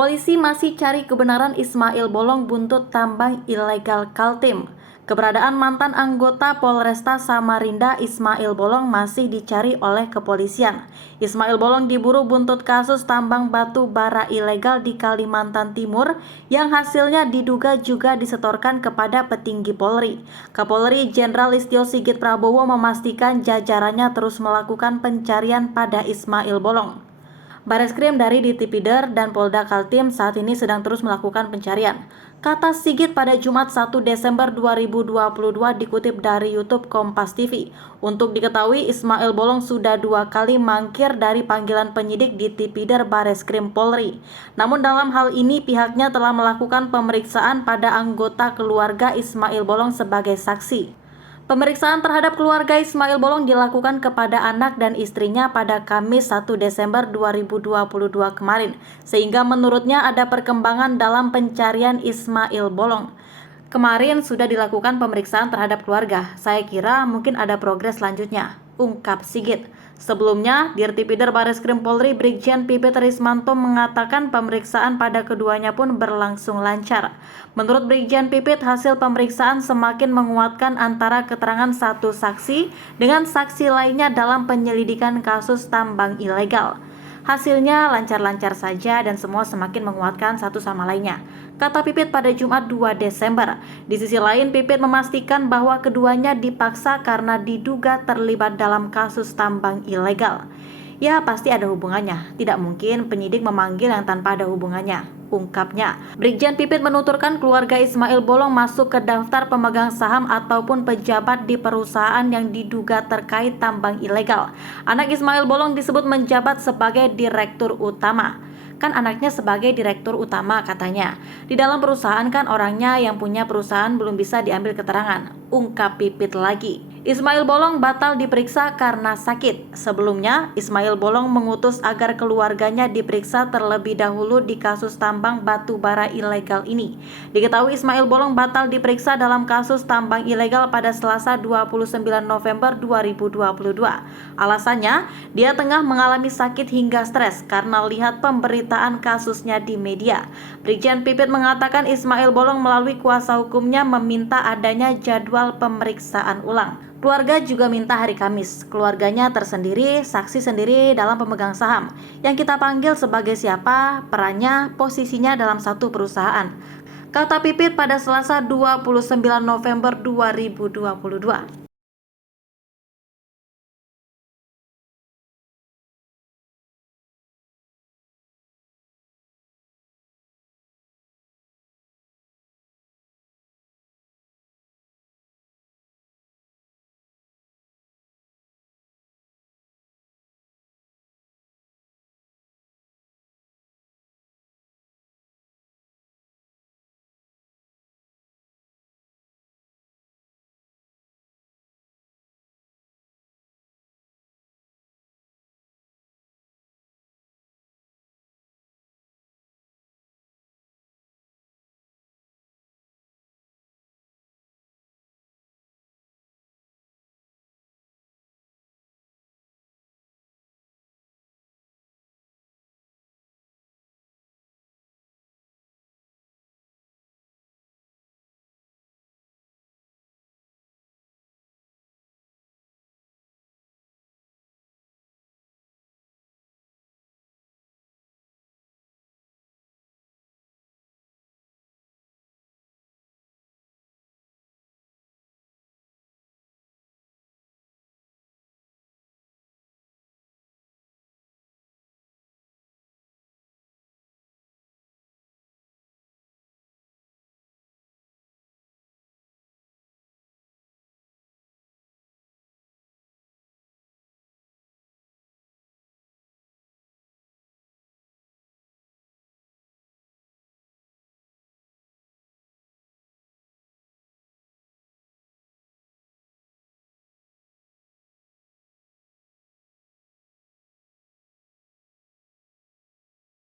Polisi masih cari kebenaran Ismail Bolong buntut tambang ilegal Kaltim. Keberadaan mantan anggota Polresta Samarinda Ismail Bolong masih dicari oleh kepolisian. Ismail Bolong diburu buntut kasus tambang batu bara ilegal di Kalimantan Timur yang hasilnya diduga juga disetorkan kepada petinggi Polri. Kapolri Jenderal Listio Sigit Prabowo memastikan jajarannya terus melakukan pencarian pada Ismail Bolong. Bareskrim dari Ditipideur dan Polda Kaltim saat ini sedang terus melakukan pencarian. Kata Sigit pada Jumat 1 Desember 2022 dikutip dari YouTube Kompas TV. Untuk diketahui, Ismail Bolong sudah 2 kali mangkir dari panggilan penyidik Ditipideur Bareskrim Polri. Namun dalam hal ini pihaknya telah melakukan pemeriksaan pada anggota keluarga Ismail Bolong sebagai saksi. Pemeriksaan terhadap keluarga Ismail Bolong dilakukan kepada anak dan istrinya pada Kamis 1 Desember 2022 kemarin, sehingga menurutnya ada perkembangan dalam pencarian Ismail Bolong. Kemarin sudah dilakukan pemeriksaan terhadap keluarga, saya kira mungkin ada progres selanjutnya, ungkap Sigit. Sebelumnya, Dirtipideur Bareskrim Polri Brigjen Pipit Rismanto mengatakan pemeriksaan pada keduanya pun berlangsung lancar. Menurut Brigjen Pipit, hasil pemeriksaan semakin menguatkan antara keterangan satu saksi dengan saksi lainnya dalam penyelidikan kasus tambang ilegal. Hasilnya lancar-lancar saja dan semua semakin menguatkan satu sama lainnya, kata Pipit pada Jumat 2 Desember. Di sisi lain, Pipit memastikan bahwa keduanya dipaksa karena diduga terlibat dalam kasus tambang ilegal. Ya, pasti ada hubungannya. Tidak mungkin penyidik memanggil yang tanpa ada hubungannya, ungkapnya. Brigjen Pipit menuturkan keluarga Ismail Bolong masuk ke daftar pemegang saham ataupun pejabat di perusahaan yang diduga terkait tambang ilegal. Anak Ismail Bolong disebut menjabat sebagai direktur utama. Kan anaknya sebagai direktur utama katanya. Di dalam perusahaan kan orangnya yang punya perusahaan belum bisa diambil keterangan, ungkap Pipit lagi. Ismail Bolong batal diperiksa karena sakit. Sebelumnya, Ismail Bolong mengutus agar keluarganya diperiksa terlebih dahulu di kasus tambang batu bara ilegal ini. Diketahui Ismail Bolong batal diperiksa dalam kasus tambang ilegal pada Selasa 29 November 2022. Alasannya, dia tengah mengalami sakit hingga stres karena lihat pemberitaan kasusnya di media. Brigjen Pipit mengatakan Ismail Bolong melalui kuasa hukumnya meminta adanya jadwal pemeriksaan ulang. Keluarga juga minta hari Kamis. Keluarganya tersendiri, saksi sendiri dalam pemegang saham. Yang kita panggil sebagai siapa, perannya, posisinya dalam satu perusahaan, kata Pipit pada Selasa 29 November 2022.